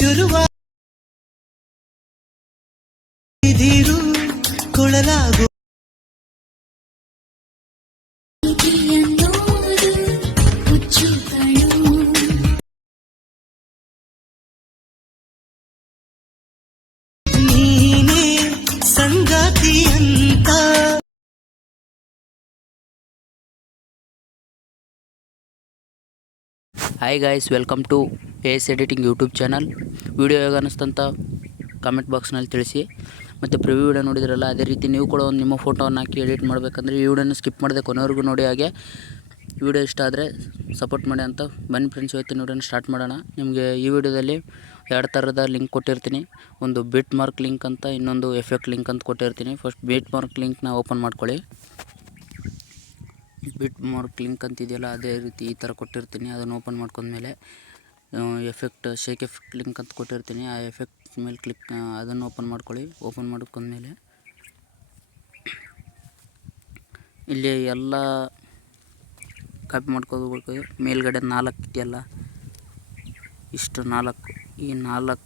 ಶುರುವಾದಿರು ಕೊಳಲಾಗು ನೀನೇ ಸಂಗಾತಿ ಅಂತ. Hi guys, welcome to AS editing YouTube channel. Video ಹೇಗೆ ಅನ್ನಿಸ್ತಂತ ಕಮೆಂಟ್ ಬಾಕ್ಸ್ನಲ್ಲಿ ತಿಳಿಸಿ. ಮತ್ತು ಪ್ರಿವ್ಯೂ ವಿಡಿಯೋ ನೋಡಿದ್ರಲ್ಲ, ಅದೇ ರೀತಿ ನೀವು ಕೂಡ ಒಂದು ನಿಮ್ಮ ಫೋಟೋವನ್ನು ಹಾಕಿ ಎಡಿಟ್ ಮಾಡಬೇಕಂದ್ರೆ ಈ ವಿಡಿಯೋನ ಸ್ಕಿಪ್ ಮಾಡದೆ ಕೊನೆವರೆಗೂ ನೋಡಿ. ಹಾಗೆ ವಿಡಿಯೋ ಇಷ್ಟ ಆದರೆ ಸಪೋರ್ಟ್ ಮಾಡಿ ಅಂತ. ಬನ್ನಿ ಫ್ರೆಂಡ್ಸ್, ಇವತ್ತಿನ ವಿಡಿಯೋನ ಸ್ಟಾರ್ಟ್ ಮಾಡೋಣ. ನಿಮಗೆ ಈ ವಿಡಿಯೋದಲ್ಲಿ ಎರಡು ಥರದ ಲಿಂಕ್ ಕೊಟ್ಟಿರ್ತೀನಿ. ಒಂದು ಬಿಟ್ ಮಾರ್ಕ್ ಲಿಂಕ್ ಅಂತ, ಇನ್ನೊಂದು ಎಫೆಕ್ಟ್ ಲಿಂಕ್ ಅಂತ ಕೊಟ್ಟಿರ್ತೀನಿ. ಫಸ್ಟ್ ಬಿಟ್ ಮಾರ್ಕ್ ಲಿಂಕ್ನ ಓಪನ್ ಮಾಡ್ಕೊಳ್ಳಿ. ಬಿಟ್ ಮಾರ್ಕ್ ಲಿಂಕ್ ಅಂತಿದೆಯಲ್ಲ, ಅದೇ ರೀತಿ ಈ ಥರ ಕೊಟ್ಟಿರ್ತೀನಿ. ಅದನ್ನು ಓಪನ್ ಮಾಡ್ಕೊಂಡ್ಮೇಲೆ ಶೇಕ್ ಎಫೆಕ್ಟ್ ಲಿಂಕ್ ಅಂತ ಕೊಟ್ಟಿರ್ತೀನಿ. ಆ ಎಫೆಕ್ಟ್ ಮೇಲೆ ಅದನ್ನು ಓಪನ್ ಮಾಡ್ಕೊಳ್ಳಿ. ಓಪನ್ ಮಾಡ್ಕೊಂಡ್ಮೇಲೆ ಇಲ್ಲಿ ಎಲ್ಲ ಕಾಪಿ ಮಾಡ್ಕೋಬೇಕು. ಮೇಲ್ಗಡೆ 4 ಇದೆಯಲ್ಲ, ಇಷ್ಟು 4, ಈ 4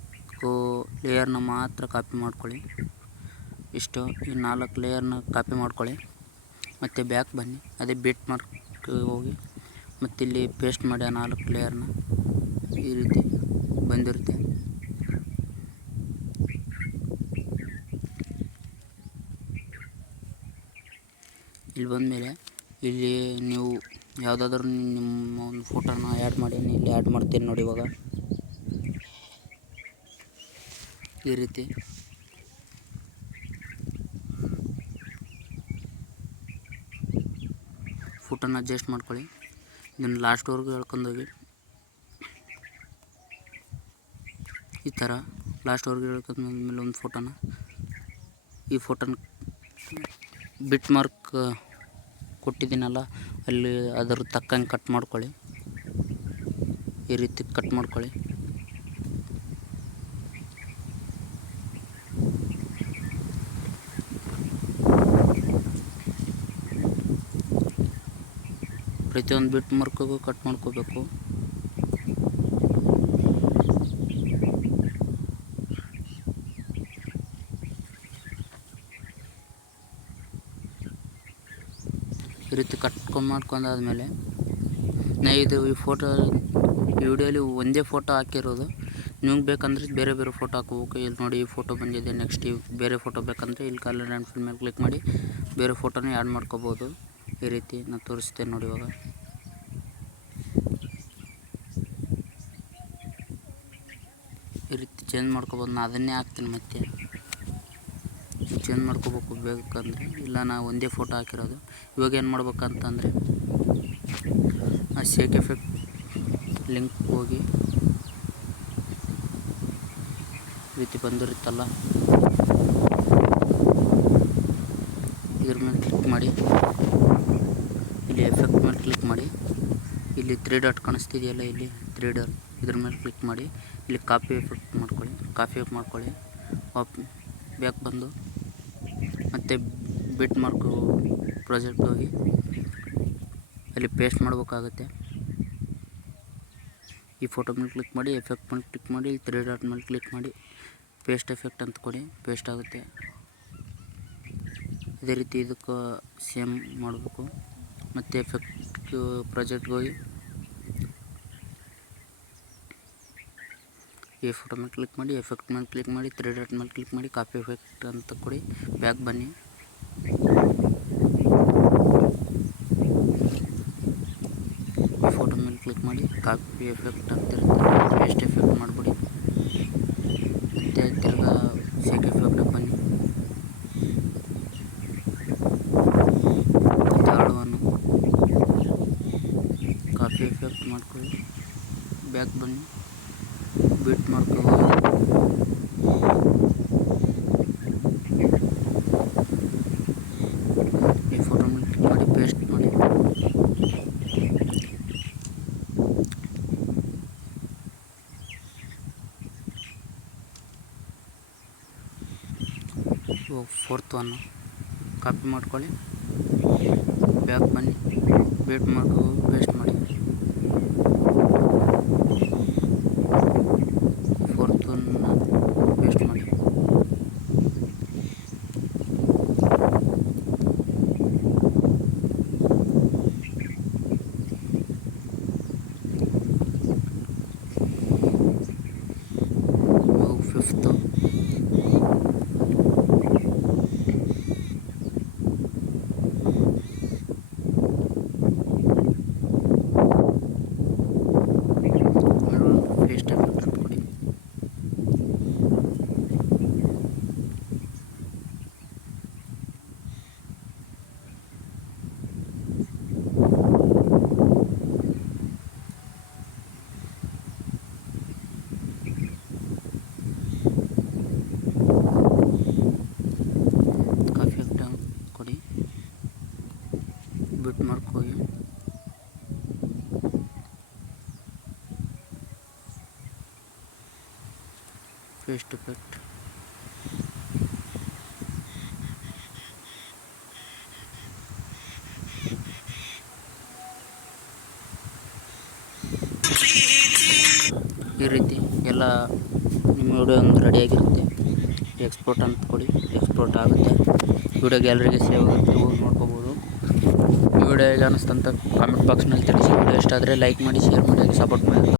ಲೇಯರ್ನ ಮಾತ್ರ ಕಾಪಿ ಮಾಡ್ಕೊಳ್ಳಿ. ಇಷ್ಟು ಈ 4 ಲೇಯರ್ನ ಕಾಪಿ ಮಾಡ್ಕೊಳ್ಳಿ. ಮತ್ತು ಬ್ಯಾಕ್ ಬನ್ನಿ, ಅದೇ ಬಿಟ್ ಮಾರ್ಕ್ ಹೋಗಿ ಮತ್ತು ಇಲ್ಲಿ ಪೇಸ್ಟ್ ಮಾಡಿ ಆ 4 ಲೇಯರ್ನ. ಈ ರೀತಿ ಬಂದಿರುತ್ತೆ. ಇಲ್ಲಿ ಬಂದಮೇಲೆ ಇಲ್ಲಿ ನೀವು ಯಾವುದಾದ್ರೂ ನಿಮ್ಮ ಒಂದು ಫೋಟೋನ ಆ್ಯಡ್ ಮಾಡಿ. ಇಲ್ಲಿ ಆ್ಯಡ್ ಮಾಡ್ತೀನಿ ನೋಡಿ. ಇವಾಗ ಈ ರೀತಿ ಫೋಟೋನ ಅಡ್ಜಸ್ಟ್ ಮಾಡ್ಕೊಳ್ಳಿ. ಇದನ್ನು ಲಾಸ್ಟ್ವರೆಗೂ ಹೇಳ್ಕೊಂಡೋಗಿ ಈ ಥರ ಲಾಸ್ಟ್ವರೆಗೂ ಹೇಳ್ಕೊಂಡ್ಮೇಲೆ ಒಂದು ಫೋಟೋನ, ಈ ಫೋಟೋನ ಬಿಟ್ ಮಾರ್ಕ್ ಕೊಟ್ಟಿದ್ದೀನಲ್ಲ ಅಲ್ಲಿ ಅದರ ತಕ್ಕಂಗೆ ಕಟ್ ಮಾಡ್ಕೊಳ್ಳಿ. ಈ ರೀತಿ ಕಟ್ ಮಾಡ್ಕೊಳ್ಳಿ. ಪ್ರತಿಯೊಂದು ಬಿಟ್ ಮಾರ್ಕ್ಗೂ ಕಟ್ ಮಾಡ್ಕೋಬೇಕು. ಈ ರೀತಿ ಮಾಡ್ಕೊಂಡಾದ್ಮೇಲೆ ಇದು ಈ ವಿಡಿಯೋಲಿ ಒಂದೇ ಫೋಟೋ ಹಾಕಿರೋದು. ನಿಮ್ಗೆ ಬೇಕಂದ್ರೆ ಬೇರೆ ಬೇರೆ ಫೋಟೋ ಹಾಕೋಬೇಕು. ಇಲ್ಲಿ ನೋಡಿ, ಈ ಫೋಟೋ ಬಂದಿದೆ. ನೆಕ್ಸ್ಟ್ ಬೇರೆ ಫೋಟೋ ಬೇಕಂದರೆ ಇಲ್ಲಿ ಕಲರ್ ಆ್ಯಂಡ್ ಫಿಲ್ ಮೇಲೆ ಕ್ಲಿಕ್ ಮಾಡಿ ಬೇರೆ ಫೋಟೋನ ಆ್ಯಡ್ ಮಾಡ್ಕೋಬೋದು. ಈ ರೀತಿ ನಾನು ತೋರಿಸ್ತೇನೆ ನೋಡಿ. ಇವಾಗ ಈ ರೀತಿ ಚೇಂಜ್ ಮಾಡ್ಕೋಬೋದು. ನಾನು ಅದನ್ನೇ ಹಾಕ್ತೀನಿ. ಮತ್ತೆ ಚೇಂಜ್ ಮಾಡ್ಕೋಬೇಕು ಬೇಕಂದರೆ. ಇಲ್ಲ, ನಾ ಒಂದೇ ಫೋಟೋ ಹಾಕಿರೋದು. ಇವಾಗ ಏನು ಮಾಡ್ಬೇಕಂತಂದರೆ ಆ ಶೇಕ್ ಎಫೆಕ್ಟ್ ಲಿಂಕ್ ಹೋಗಿ ಈ ರೀತಿ ಬಂದಿರುತ್ತಲ್ಲ, ಇದ್ರ ಮೇಲೆ ಕ್ಲಿಕ್ ಮಾಡಿ. ಇಲ್ಲಿ ಎಫೆಕ್ಟ್ ಮೇಲೆ ಕ್ಲಿಕ್ ಮಾಡಿ. ಇಲ್ಲಿ 3 ಡಾಟ್ ಕಾಣಿಸ್ತಿದೆಯಲ್ಲ, ಇಲ್ಲಿ 3 ಡಾಟ್, ಇದ್ರ ಮೇಲೆ ಕ್ಲಿಕ್ ಮಾಡಿ. ಇಲ್ಲಿ ಕಾಪಿ ಎಫೆಕ್ಟ್ ಮಾಡ್ಕೊಳ್ಳಿ. ಬ್ಯಾಕ್ ಬಂದು ಮತ್ತು ಬಿಟ್ ಮಾರ್ಕ್ ಪ್ರಾಜೆಕ್ಟ್ ಹೋಗಿ ಅಲ್ಲಿ ಪೇಸ್ಟ್ ಮಾಡಬೇಕಾಗುತ್ತೆ. ಈ ಫೋಟೋ ಮೇಲೆ ಕ್ಲಿಕ್ ಮಾಡಿ, ಎಫೆಕ್ಟ್ ಮೇಲೆ ಕ್ಲಿಕ್ ಮಾಡಿ, 3 ಡಾಟ್ ಮೇಲೆ ಕ್ಲಿಕ್ ಮಾಡಿ, ಪೇಸ್ಟ್ ಎಫೆಕ್ಟ್ ಅಂತ ಕೊಡಿ. ಪೇಸ್ಟ್ ಆಗುತ್ತೆ. ಇದೇ ರೀತಿ ಇದಕ್ಕೆ ಸೇಮ್ ಮಾಡಬೇಕು. ಮತ್ತು ಎಫೆಕ್ಟ್ ಪ್ರಾಜೆಕ್ಟ್ಗೆ ಹೋಗಿ ಈ ಫೋಟೋ ಮೇಲೆ ಕ್ಲಿಕ್ ಮಾಡಿ, ಎಫೆಕ್ಟ್ ಮೇಲೆ ಕ್ಲಿಕ್ ಮಾಡಿ, 3 ಡಾಟ್ ಮೇಲೆ ಕ್ಲಿಕ್ ಮಾಡಿ, ಕಾಪಿ ಎಫೆಕ್ಟ್ ಅಂತ ಕೊಡಿ. ಬ್ಯಾಕ್ ಬನ್ನಿ. ಈ ಫೋಟೋ ಮೇಲೆ ಕ್ಲಿಕ್ ಮಾಡಿ, ಕಾಪಿ ಎಫೆಕ್ಟ್ ಅಂತಿರುತ್ತೆ, ಪೇಸ್ಟ್ ಎಫೆಕ್ಟ್ ಮಾಡಿಬಿಡಿ. ಮತ್ತು ತಿರ್ಗಾ ಶೇಕ್ ಎಫೆಕ್ಟ್ ಬನ್ನಿ. ಥರ್ಡ್ ಕಾಪಿ ಎಫೆಕ್ಟ್ ಮಾಡ್ಕೊಳ್ಳಿ. ಬ್ಯಾಕ್ ಬನ್ನಿ. ಬಿಟ್ ಮಾರ್ಕ್ ಈ ಫೋಟೋ ಮೇಲೆ ಕ್ಲಿಕ್ ಮಾಡಿ, ಪೇಸ್ಟ್ ಮಾಡಿ. ಫೋರ್ತ್ ಒನ್ ಕಾಪಿ ಮಾಡ್ಕೊಳ್ಳಿ. ಬ್ಯಾಕ್ ಬನ್ನಿ. ಬಿಟ್ ಮಾರ್ಕ್ ಪೇಸ್ಟ್ ಮಾಡಿ. Fourth face to face. ಈ ರೀತಿ ಎಲ್ಲ ನಿಮ್ಮ ವಿಡಿಯೋ ಒಂದು ರೆಡಿಯಾಗಿರುತ್ತೆ. ಎಕ್ಸ್ಪೋರ್ಟ್ ಅಂತ ಕೊಡಿ, ಎಕ್ಸ್ಪೋರ್ಟ್ ಆಗುತ್ತೆ. ವಿಡಿಯೋ ಗ್ಯಾಲರಿಗೆ ಸೇವ್ ಆಗುತ್ತೆ, ಹೋಗಿ ನೋಡ್ಕೋಬೋದು. ಈ ವಿಡಿಯೋ ಹೇಗೆ ಅನ್ನಿಸ್ತಂತ ಕಾಮೆಂಟ್ ಬಾಕ್ಸ್ನಲ್ಲಿ ತಿಳಿಸಿ. ವಿಡಿಯೋ ಇಷ್ಟ ಆದರೆ ಲೈಕ್ ಮಾಡಿ, ಶೇರ್ ಮಾಡಿ, ಸಪೋರ್ಟ್ ಮಾಡಿ.